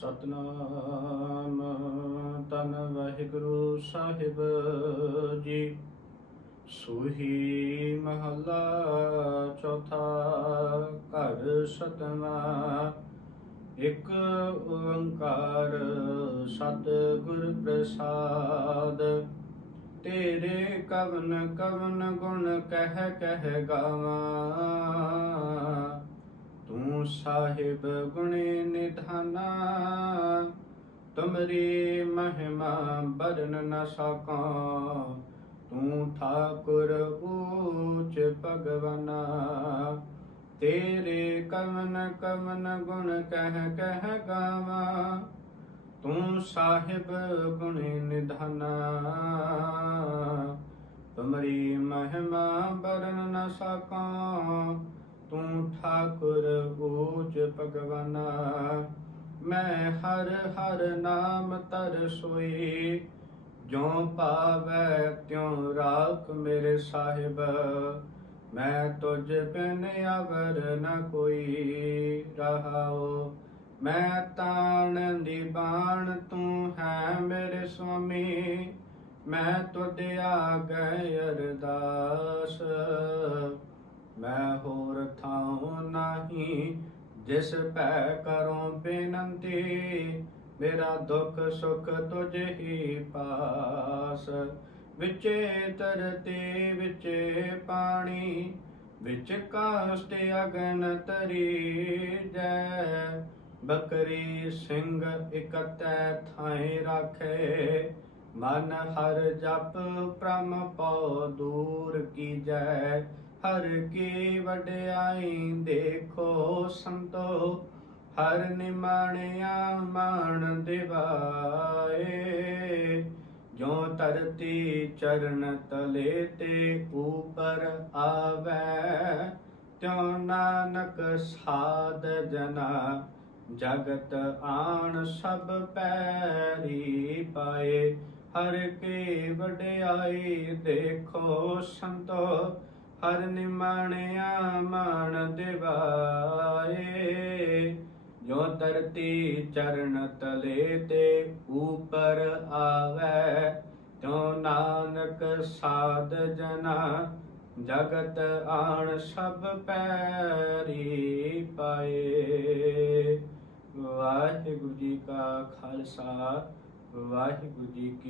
ਸਤਨਾਮ। ਤਨ ਵਾਹਿਗੁਰੂ ਸਾਹਿਬ ਜੀ। ਸੂਹੀ ਮਹਲਾ ਚੌਥਾ ਘਰ ਸਤਵਾ। ਇਕ ਓੰਕਾਰ ਸਤਿਗੁਰ ਪ੍ਰਸਾਦ। ਤੇਰੇ ਕਵਨ ਕਵਨ ਗੁਣ ਕਹਿ ਕਹਿ ਗਾਵਾਂ। ਸਾਹਿਬ ਗੁਣੇ ਨਿਧਾਨਾ, ਤੁਮਰੀ ਮਹਿਮਾ ਬਰਨ ਨ ਸਕਾਂ। ਤੂੰ ਠਾਕੁਰ ਊਚ ਭਗਵਨਾ, ਤੇਰੇ ਕਵਨ ਕਵਨ ਗੁਣ ਕਹਿ ਕਹਿ ਗਾਵਾਂ। ਤੂੰ ਸਾਹਿਬ ਗੁਣੇ ਨਿਧਾਨਾ, ਤੁਮਰੀ ਮਹਿਮਾ ਬਰਨ ਨ ਸਕਾਂ। ਤੂੰ ਠਾਕੁਰ ਊਚ ਭਗਵਾਨਾ। ਮੈਂ ਹਰ ਹਰ ਨਾਮ ਤਰ ਸੋਈ। ਜੋ ਪਾਵੈ ਤਿਉ ਰਾਖ ਮੇਰੇ ਸਾਹਿਬ। ਮੈਂ ਤੁਝ ਬਿਨ ਅਵਰ ਨ ਕੋਈ ਰਹਾਓ ਮੈਂ ਤਾਣ ਦੀ ਬਾਣ ਤੂੰ ਹੈ ਮੇਰੇ ਸੁਆਮੀ। ਮੈਂ ਤੁਧ ਆ ਗਏ ਅਰਦਾਸ। ਜਿਸ ਭੈ ਕਰੋ ਬੇਨੰਤੀ, ਮੇਰਾ ਦੁੱਖ ਸੁਖ ਤੁਝ ਹੀ ਪਾਸ। ਵਿਚੇ ਤਰਤੇ ਵਿਚੇ ਪਾਣੀ, ਵਿੱਚ ਕਾਸ਼ਟ ਅਗਨ ਤਰੀ ਜੈ ਬਕਰੀ ਸਿੰਘ ਇਕਤੈ ਥਾਏ ਰਾਖੇ, ਮਨ ਹਰ ਜਪ ਪ੍ਰਮ ਪਉ ਦੂਰ ਕੀ ਜੈ ਹਰ ਕੀ ਵਡਿਆਈ ਦੇਖੋ ਸੰਤੋ, ਹਰ ਨਿਮਾਣਿਆ ਮਾਣ ਦਿਵਾਏ। ਜੋ ਧਰਤੀ ਚਰਨ ਤਲੇ ਤੇ ਉਪਰ ਆਵੈ, ਤਿਉ ਨਾਨਕ ਸਾਧ ਜਨਾ, ਜਗਤ ਆਣ ਸਭ ਪੈਰੀ ਪਾਏ। ਹਰ ਕੀ ਵਡਿਆਈ ਦੇਖੋ ਸੰਤੋ ਹਰ ਨਿਮਾਣਿਆ ਮਾਣ ਦਿਵਾਏ। ਜੋ ਧਰਤੀ ਚਰਨ ਤਲੇ ਤੇ ਉਪਰ ਆਵੈ, ਤਿਉ ਨਾਨਕ ਸਾਧ ਜਨਾ, ਜਗਤ ਆਣ ਸਭ ਪੈਰੀ ਪਾਏ। ਵਾਹਿਗੁਰੂ ਜੀ ਕਾ ਖਾਲਸਾ, ਵਾਹਿਗੁਰੂ ਜੀ ਕੀ